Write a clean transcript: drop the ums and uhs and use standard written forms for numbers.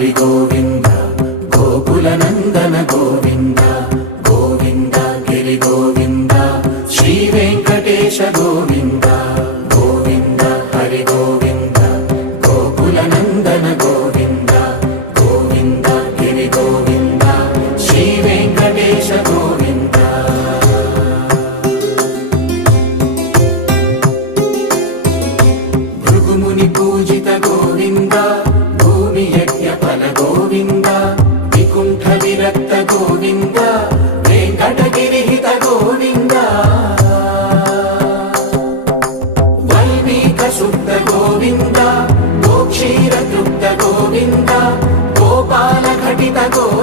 హరి గోవింద గోకుల నందన గోవింద గోవింద గిరి గోవింద శ్రీ వెంకటేశ గోవింద గోవింద హరి గోవింద గోకుల నందన గోవింద గోవింద గిరి గోవింద శ్రీ వెంకటేశ గోవింద భృగుముని పూజిత గోవింద భూమి యజ్ఞ ఫల గోవింద వికుంఠ విరక్త గోవింద వెంకటగిరిహిత గోవింద వైదిక శుద్ధ గోవింద గోక్షీర తృప్త గోవింద గోపాల ఘటిత గోవింద